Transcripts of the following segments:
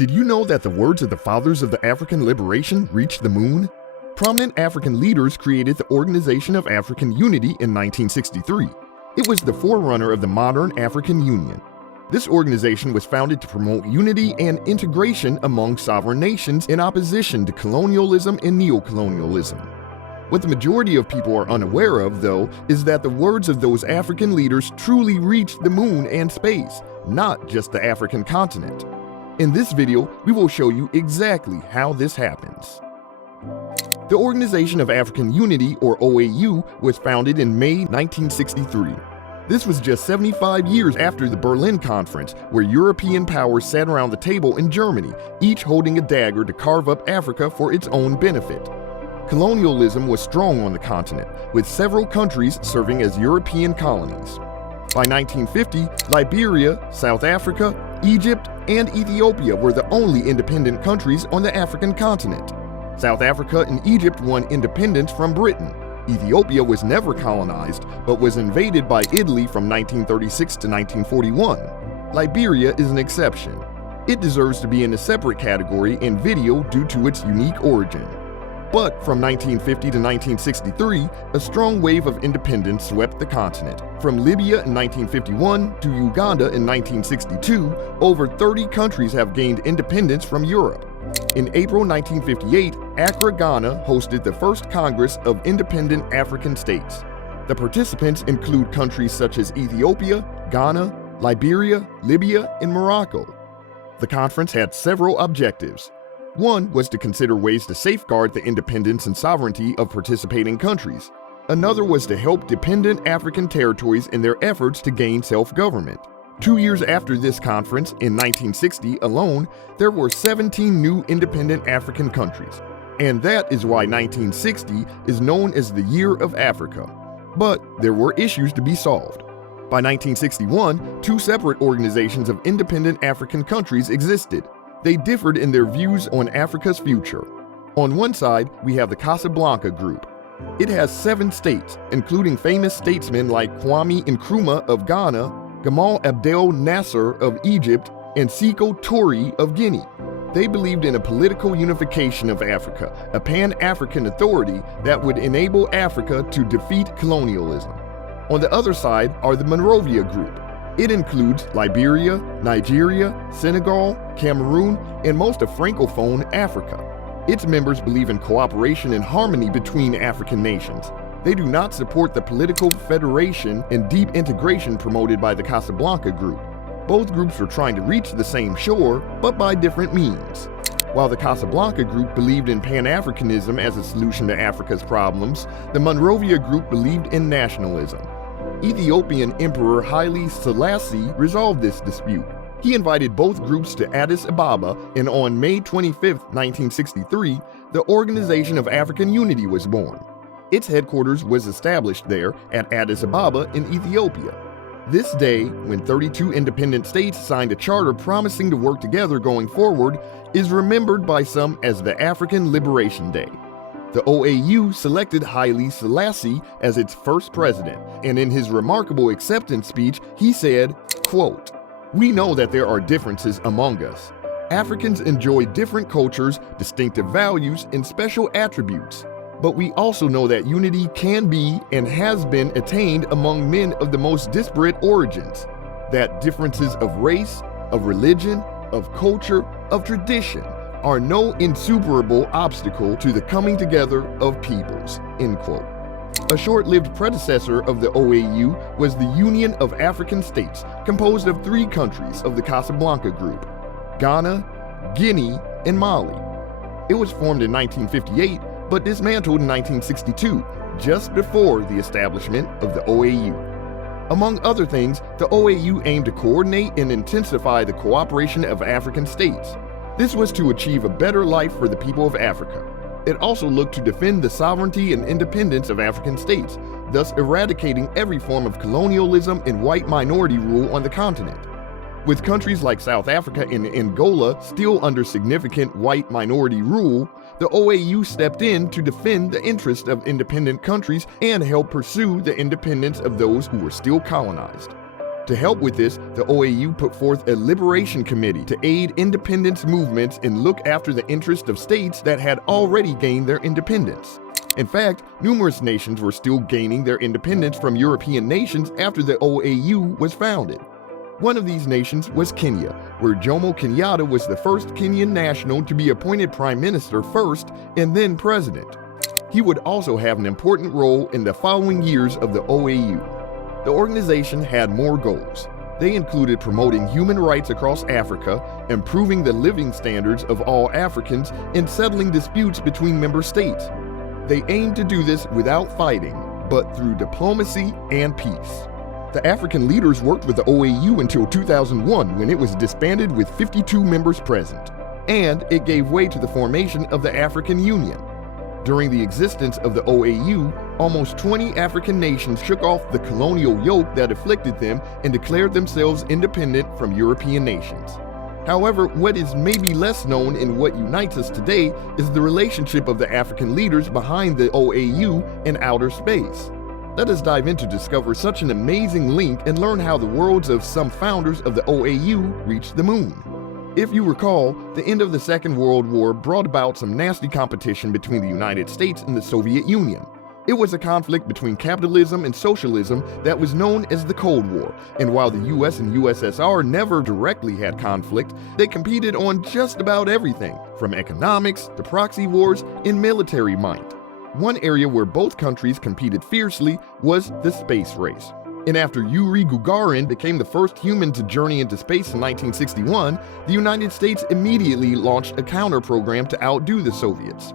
Did you know that the words of the fathers of the African liberation reached the moon? Prominent African leaders created the Organization of African Unity in 1963. It was the forerunner of the modern African Union. This organization was founded to promote unity and integration among sovereign nations in opposition to colonialism and neocolonialism. What the majority of people are unaware of, though, is that the words of those African leaders truly reached the moon and space, not just the African continent. In this video, we will show you exactly how this happens. The Organization of African Unity, or OAU, was founded in May 1963. This was just 75 years after the Berlin Conference, where European powers sat around the table in Germany, each holding a dagger to carve up Africa for its own benefit. Colonialism was strong on the continent, with several countries serving as European colonies. By 1950, Liberia, South Africa, Egypt, and Ethiopia were the only independent countries on the African continent. South Africa and Egypt won independence from Britain. Ethiopia was never colonized, but was invaded by Italy from 1936 to 1941. Liberia is an exception. It deserves to be in a separate category in video due to its unique origin. But from 1950 to 1963, a strong wave of independence swept the continent. From Libya in 1951 to Uganda in 1962, over 30 countries have gained independence from Europe. In April 1958, Accra, Ghana hosted the first Congress of Independent African States. The participants include countries such as Ethiopia, Ghana, Liberia, Libya, and Morocco. The conference had several objectives. One was to consider ways to safeguard the independence and sovereignty of participating countries. Another was to help dependent African territories in their efforts to gain self-government. 2 years after this conference, in 1960 alone, there were 17 new independent African countries. And that is why 1960 is known as the Year of Africa. But there were issues to be solved. By 1961, two separate organizations of independent African countries existed. They differed in their views on Africa's future. On one side, we have the Casablanca Group. It has 7 states, including famous statesmen like Kwame Nkrumah of Ghana, Gamal Abdel Nasser of Egypt, and Sékou Touré of Guinea. They believed in a political unification of Africa, a pan-African authority that would enable Africa to defeat colonialism. On the other side are the Monrovia Group. It includes Liberia, Nigeria, Senegal, Cameroon, and most of Francophone Africa. Its members believe in cooperation and harmony between African nations. They do not support the political federation and deep integration promoted by the Casablanca Group. Both groups were trying to reach the same shore, but by different means. While the Casablanca Group believed in Pan-Africanism as a solution to Africa's problems, the Monrovia Group believed in nationalism. Ethiopian Emperor Haile Selassie resolved this dispute. He invited both groups to Addis Ababa, and on May 25, 1963, the Organization of African Unity was born. Its headquarters was established there at Addis Ababa in Ethiopia. This day, when 32 independent states signed a charter promising to work together going forward, is remembered by some as the African Liberation Day. The OAU selected Haile Selassie as its first president, and in his remarkable acceptance speech, he said, quote, "We know that there are differences among us. Africans enjoy different cultures, distinctive values, and special attributes. But we also know that unity can be and has been attained among men of the most disparate origins, that differences of race, of religion, of culture, of tradition are no insuperable obstacle to the coming together of peoples," end quote. A short-lived predecessor of the OAU was the Union of African States, composed of 3 countries of the Casablanca Group: Ghana, Guinea, and Mali. It was formed in 1958, but dismantled in 1962, just before the establishment of the OAU. Among other things, the OAU aimed to coordinate and intensify the cooperation of African states. This was to achieve a better life for the people of Africa. It also looked to defend the sovereignty and independence of African states, thus eradicating every form of colonialism and white minority rule on the continent. With countries like South Africa and Angola still under significant white minority rule, the OAU stepped in to defend the interests of independent countries and help pursue the independence of those who were still colonized. To help with this, the OAU put forth a liberation committee to aid independence movements and look after the interests of states that had already gained their independence. In fact, numerous nations were still gaining their independence from European nations after the OAU was founded. One of these nations was Kenya, where Jomo Kenyatta was the first Kenyan national to be appointed prime minister first and then president. He would also have an important role in the following years of the OAU. The organization had more goals. They included promoting human rights across Africa, improving the living standards of all Africans, and settling disputes between member states. They aimed to do this without fighting, but through diplomacy and peace. The African leaders worked with the OAU until 2001, when it was disbanded with 52 members present, and it gave way to the formation of the African Union. During the existence of the OAU, almost 20 African nations shook off the colonial yoke that afflicted them and declared themselves independent from European nations. However, what is maybe less known and what unites us today is the relationship of the African leaders behind the OAU in outer space. Let us dive in to discover such an amazing link and learn how the worlds of some founders of the OAU reached the moon. If you recall, the end of the Second World War brought about some nasty competition between the United States and the Soviet Union. It was a conflict between capitalism and socialism that was known as the Cold War, and while the US and USSR never directly had conflict, they competed on just about everything, from economics to proxy wars and military might. One area where both countries competed fiercely was the space race. And after Yuri Gagarin became the first human to journey into space in 1961, the United States immediately launched a counter-program to outdo the Soviets.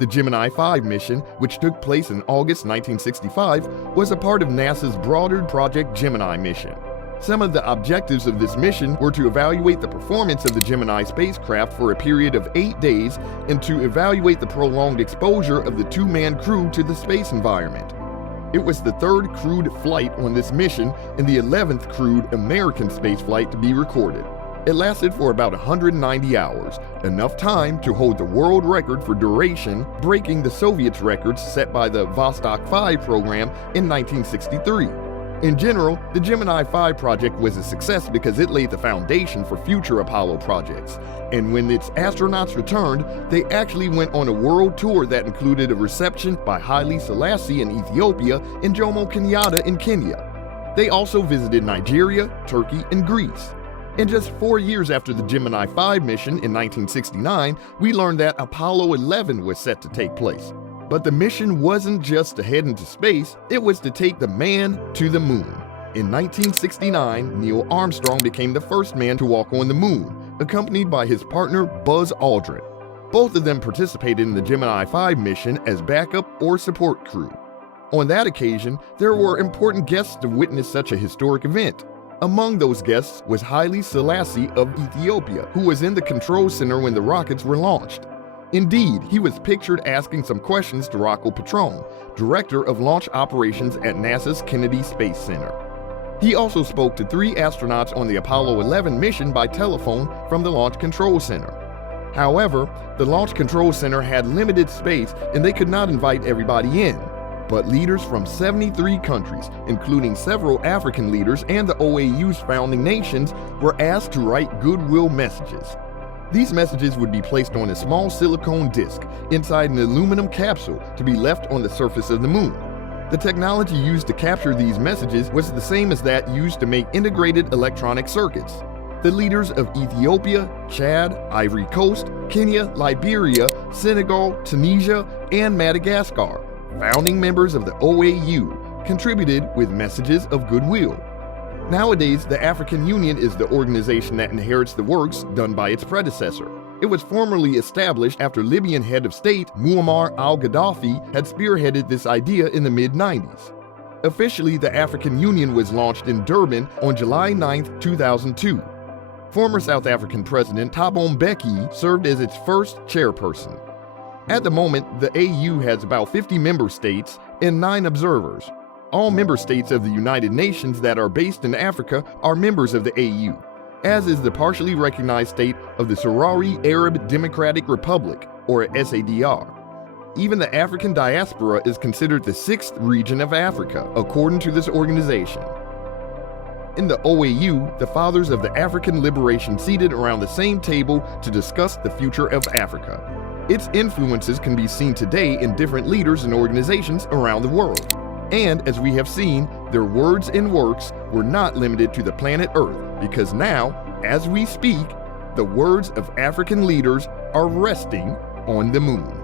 The Gemini 5 mission, which took place in August 1965, was a part of NASA's broader Project Gemini mission. Some of the objectives of this mission were to evaluate the performance of the Gemini spacecraft for a period of 8 days and to evaluate the prolonged exposure of the two-man crew to the space environment. It was the third crewed flight on this mission and the 11th crewed American spaceflight to be recorded. It lasted for about 190 hours, enough time to hold the world record for duration, breaking the Soviets' records set by the Vostok 5 program in 1963. In general, the Gemini 5 project was a success because it laid the foundation for future Apollo projects. And when its astronauts returned, they actually went on a world tour that included a reception by Haile Selassie in Ethiopia and Jomo Kenyatta in Kenya. They also visited Nigeria, Turkey, and Greece. And just 4 years after the Gemini 5 mission in 1969, we learned that Apollo 11 was set to take place. But the mission wasn't just to head into space, it was to take the man to the moon. In 1969, Neil Armstrong became the first man to walk on the moon, accompanied by his partner Buzz Aldrin. Both of them participated in the Gemini 5 mission as backup or support crew. On that occasion, there were important guests to witness such a historic event. Among those guests was Haile Selassie of Ethiopia, who was in the control center when the rockets were launched. Indeed, he was pictured asking some questions to Rocco Petrone, director of launch operations at NASA's Kennedy Space Center. He also spoke to 3 astronauts on the Apollo 11 mission by telephone from the Launch Control Center. However, the Launch Control Center had limited space and they could not invite everybody in. But leaders from 73 countries, including several African leaders and the OAU's founding nations, were asked to write goodwill messages. These messages would be placed on a small silicone disc inside an aluminum capsule to be left on the surface of the moon. The technology used to capture these messages was the same as that used to make integrated electronic circuits. The leaders of Ethiopia, Chad, Ivory Coast, Kenya, Liberia, Senegal, Tunisia, and Madagascar, founding members of the OAU, contributed with messages of goodwill. Nowadays, the African Union is the organization that inherits the works done by its predecessor. It was formally established after Libyan head of state Muammar al-Gaddafi had spearheaded this idea in the mid-90s. Officially, the African Union was launched in Durban on July 9, 2002. Former South African President Thabo Mbeki served as its first chairperson. At the moment, the AU has about 50 member states and 9 observers. All member states of the United Nations that are based in Africa are members of the AU, as is the partially recognized state of the Sahrawi Arab Democratic Republic, or SADR. Even the African diaspora is considered the 6th region of Africa, according to this organization. In the OAU, the fathers of the African liberation seated around the same table to discuss the future of Africa. Its influences can be seen today in different leaders and organizations around the world. And as we have seen, their words and works were not limited to the planet Earth, because now, as we speak, the words of African leaders are resting on the moon.